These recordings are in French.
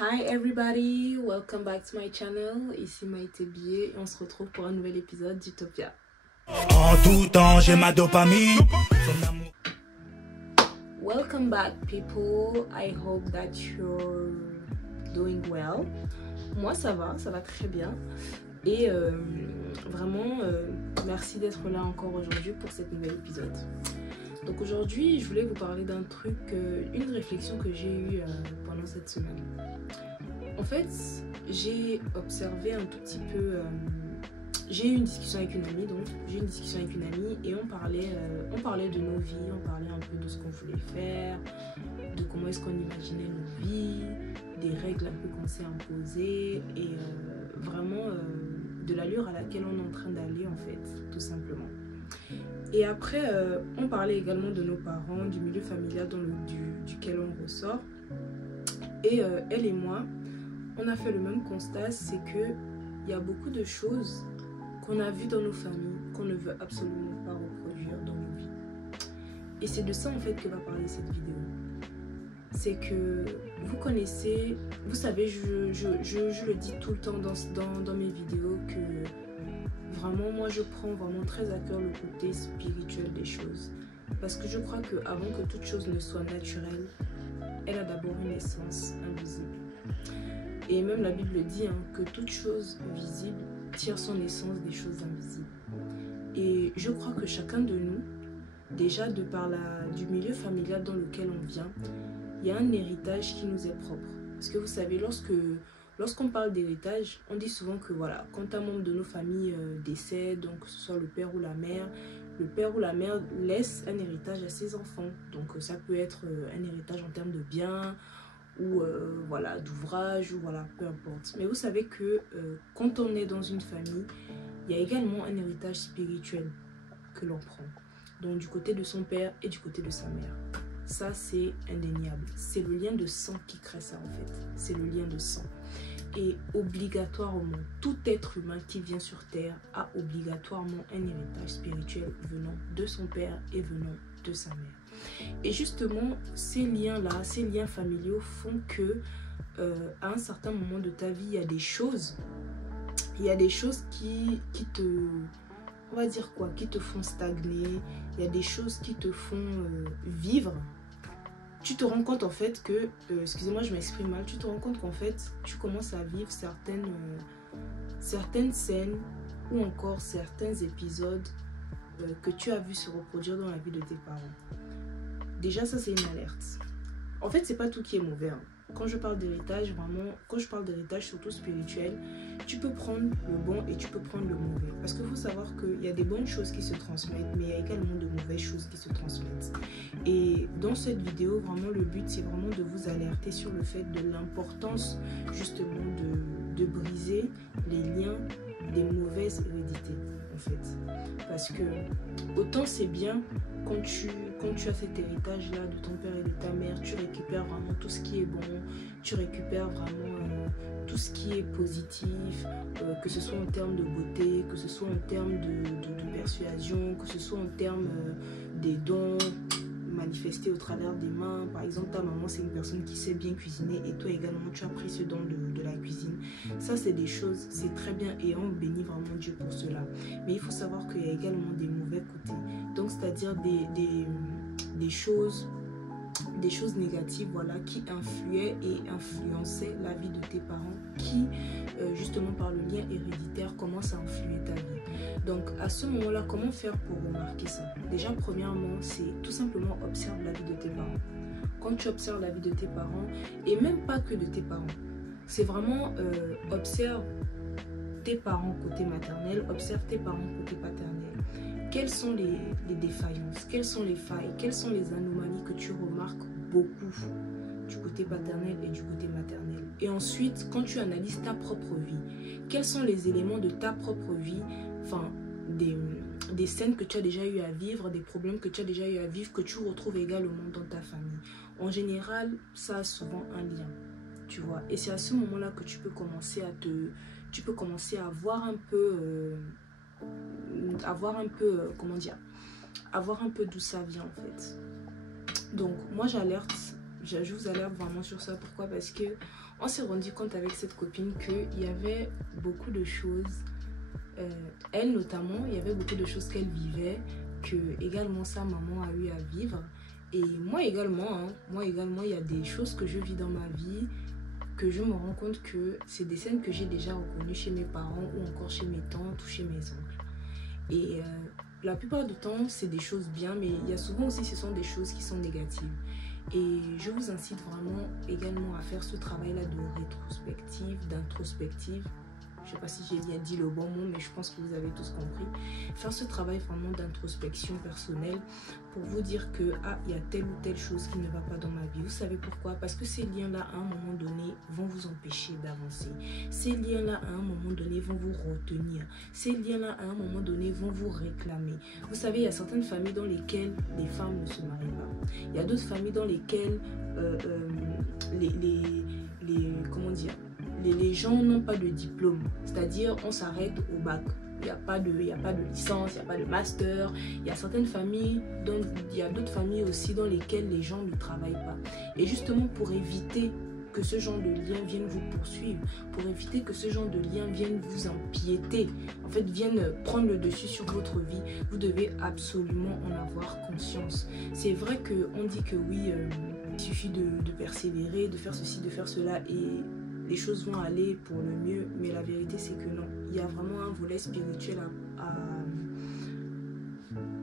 Hi everybody, welcome back to my channel. Ici Maïté Bié et on se retrouve pour un nouvel épisode d'Utopia. En tout temps, j'ai ma dopamine. Welcome back people. I hope that you're doing well. Moi ça va très bien. Et vraiment, merci d'être là encore aujourd'hui pour cet nouvel épisode. Donc aujourd'hui, je voulais vous parler d'un truc, une réflexion que j'ai eue pendant cette semaine. En fait, j'ai observé un tout petit peu... j'ai eu une discussion avec une amie, et on parlait de nos vies, on parlait un peu de ce qu'on voulait faire, de comment est-ce qu'on imaginait nos vies, des règles un peu qu'on s'est imposées, et vraiment de l'allure à laquelle on est en train d'aller en fait, tout simplement. Et après, on parlait également de nos parents, du milieu familial duquel on ressort. Et elle et moi, on a fait le même constat, c'est qu'il y a beaucoup de choses qu'on a vues dans nos familles, qu'on ne veut absolument pas reproduire dans nos vies. Et c'est de ça en fait que va parler cette vidéo. C'est que vous connaissez, vous savez, je le dis tout le temps dans mes vidéos que vraiment, moi je prends vraiment très à cœur le côté spirituel des choses. Parce que je crois qu'avant que toute chose ne soit naturelle, elle a d'abord une essence invisible. Et même la Bible dit que toute chose visible tire son essence des choses invisibles. Et je crois que chacun de nous, déjà de par du milieu familial dans lequel on vient, il y a un héritage qui nous est propre. Parce que vous savez, lorsqu'on parle d'héritage, on dit souvent que voilà, quand un membre de nos familles décède, donc que ce soit le père ou la mère laisse un héritage à ses enfants. Donc ça peut être un héritage en termes de biens, ou voilà, d'ouvrage, ou voilà, peu importe. Mais vous savez que quand on est dans une famille, il y a également un héritage spirituel que l'on prend. Donc du côté de son père et du côté de sa mère. Ça, c'est indéniable. C'est le lien de sang qui crée ça, en fait. C'est le lien de sang. Et obligatoirement, tout être humain qui vient sur Terre a obligatoirement un héritage spirituel venant de son père et venant de sa mère. Et justement, ces liens-là, ces liens familiaux font que, à un certain moment de ta vie, il y a des choses qui te... On va dire quoi, qui te font stagner, il y a des choses qui te font vivre. Tu te rends compte en fait que, excusez-moi je m'exprime mal, tu te rends compte qu'en fait tu commences à vivre certaines scènes ou encore certains épisodes que tu as vu se reproduire dans la vie de tes parents. Déjà ça c'est une alerte. En fait c'est pas tout qui est mauvais. Quand je parle d'héritage, vraiment, quand je parle d'héritage surtout spirituel, tu peux prendre le bon et tu peux prendre le mauvais. Parce qu'il faut savoir qu'il y a des bonnes choses qui se transmettent, mais il y a également de mauvaises choses qui se transmettent. Et dans cette vidéo, vraiment, le but, c'est vraiment de vous alerter sur le fait de l'importance, justement, de briser les liens des mauvaises hérédités, en fait. Parce que, autant c'est bien quand tu as cet héritage-là de ton père et de ta mère, tu récupères vraiment tout ce qui est bon, tu récupères vraiment tout ce qui est positif, que ce soit en termes de beauté, que ce soit en termes de persuasion, que ce soit en termes des dons manifestés au travers des mains. Par exemple, ta maman, c'est une personne qui sait bien cuisiner et toi également, tu as pris ce don de la cuisine. Ça, c'est des choses, c'est très bien et on bénit vraiment Dieu pour cela. Mais il faut savoir qu'il y a également des mauvais côtés. Donc, c'est-à-dire des choses négatives, voilà, qui influaient et influençaient la vie de tes parents, qui, justement, par le lien héréditaire, commencent à influer ta vie. Donc, à ce moment-là, comment faire pour remarquer ça? Déjà, premièrement, c'est tout simplement observe la vie de tes parents. Quand tu observes la vie de tes parents, et même pas que de tes parents, c'est vraiment observe tes parents côté maternel, observe tes parents côté paternel. Quelles sont les défaillances, quelles sont les failles, quelles sont les anomalies que tu remarques beaucoup du côté paternel et du côté maternel. Et ensuite, quand tu analyses ta propre vie, quels sont les éléments de ta propre vie, enfin, des scènes que tu as déjà eu à vivre, des problèmes que tu as déjà eu à vivre, que tu retrouves également dans ta famille. En général, ça a souvent un lien, tu vois. Et c'est à ce moment-là que tu peux commencer à voir un peu... comment dire, avoir un peu d'où ça vient en fait. Donc moi je vous alerte vraiment sur ça. Pourquoi? Parce que on s'est rendu compte avec cette copine qu'il y avait beaucoup de choses, elle notamment, il y avait beaucoup de choses qu'elle vivait, que également sa maman a eu à vivre. Et moi également, il y a des choses que je vis dans ma vie, que je me rends compte que c'est des scènes que j'ai déjà reconnues chez mes parents ou encore chez mes tantes ou chez mes oncles. Et la plupart du temps, c'est des choses bien, mais il y a souvent aussi, ce sont des choses qui sont négatives. Et je vous incite vraiment également à faire ce travail-là de rétrospective, d'introspective. Je ne sais pas si j'ai bien dit le bon mot, mais je pense que vous avez tous compris. Faire ce travail vraiment d'introspection personnelle pour vous dire que il y a telle ou telle chose qui ne va pas dans ma vie. Vous savez pourquoi? Parce que ces liens-là, à un moment donné, vont vous empêcher d'avancer. Ces liens-là, à un moment donné, vont vous retenir. Ces liens-là, à un moment donné, vont vous réclamer. Vous savez, il y a certaines familles dans lesquelles les femmes ne se marient pas. Il y a d'autres familles dans lesquelles comment dire, les gens n'ont pas de diplôme, c'est-à-dire on s'arrête au bac. Il n'y a pas de licence, il n'y a pas de master. Il y a certaines familles, il y a d'autres familles aussi dans lesquelles les gens ne travaillent pas. Et justement pour éviter que ce genre de lien vienne vous poursuivre, pour éviter que ce genre de lien vienne vous empiéter, en fait vienne prendre le dessus sur votre vie, vous devez absolument en avoir conscience. C'est vrai qu'on dit que oui, il suffit de persévérer, de faire ceci, de faire cela et les choses vont aller pour le mieux, mais la vérité c'est que non. Il y a vraiment un volet spirituel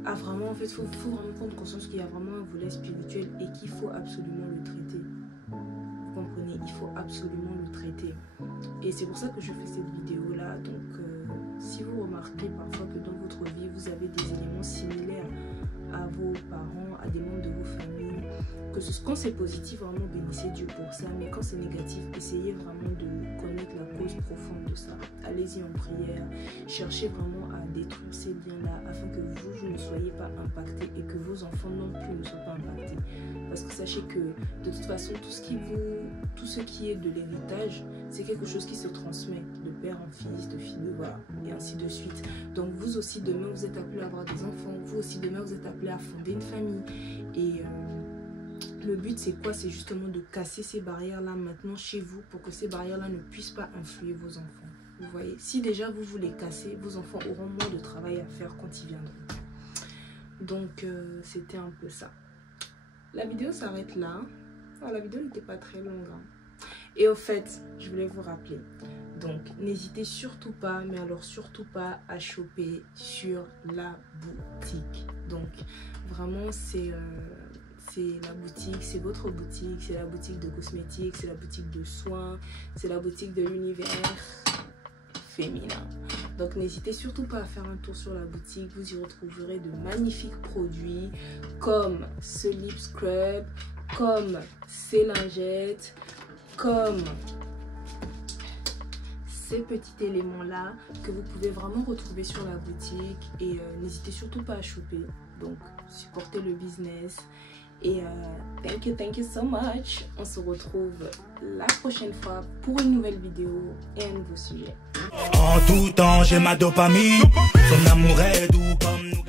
à vraiment, en fait, faut vraiment prendre conscience qu'il y a vraiment un volet spirituel et qu'il faut absolument le traiter. Vous comprenez? Il faut absolument le traiter. Et c'est pour ça que je fais cette vidéo-là. Donc, si vous remarquez parfois que dans votre vie, vous avez des éléments similaires à vos parents, à des membres de vos familles, quand c'est positif, vraiment bénissez Dieu pour ça, mais quand c'est négatif, essayez vraiment de connaître la cause profonde de ça. Allez-y en prière, cherchez vraiment à détruire ces liens-là afin que vous ne soyez pas impactés et que vos enfants non plus ne soient pas impactés. Parce que sachez que de toute façon, tout ce qui est de l'héritage, c'est quelque chose qui se transmet de père en fils, de fille, voilà, et ainsi de suite. Donc vous aussi demain, vous êtes appelés à avoir des enfants, vous aussi demain, vous êtes appelés à fonder une famille. Et le but c'est quoi? C'est justement de casser ces barrières-là maintenant chez vous pour que ces barrières-là ne puissent pas influer vos enfants. Vous voyez, si déjà vous les cassez, vos enfants auront moins de travail à faire quand ils viendront. Donc c'était un peu ça. La vidéo s'arrête là. Oh, la vidéo n'était pas très longue. Hein. Et au fait, je voulais vous rappeler. Donc n'hésitez surtout pas, mais alors surtout pas à choper sur la boutique. Donc vraiment c'est la boutique, c'est votre boutique, c'est la boutique de cosmétiques, c'est la boutique de soins, c'est la boutique de l'univers féminin. Donc n'hésitez surtout pas à faire un tour sur la boutique, vous y retrouverez de magnifiques produits comme ce lip scrub, comme ces lingettes, comme ces petits éléments là que vous pouvez vraiment retrouver sur la boutique. Et n'hésitez surtout pas à choper, donc supportez le business. Et thank you so much. On se retrouve la prochaine fois pour une nouvelle vidéo et un nouveau sujet. En tout temps j'ai ma dopamine. Son amour est doux comme nous.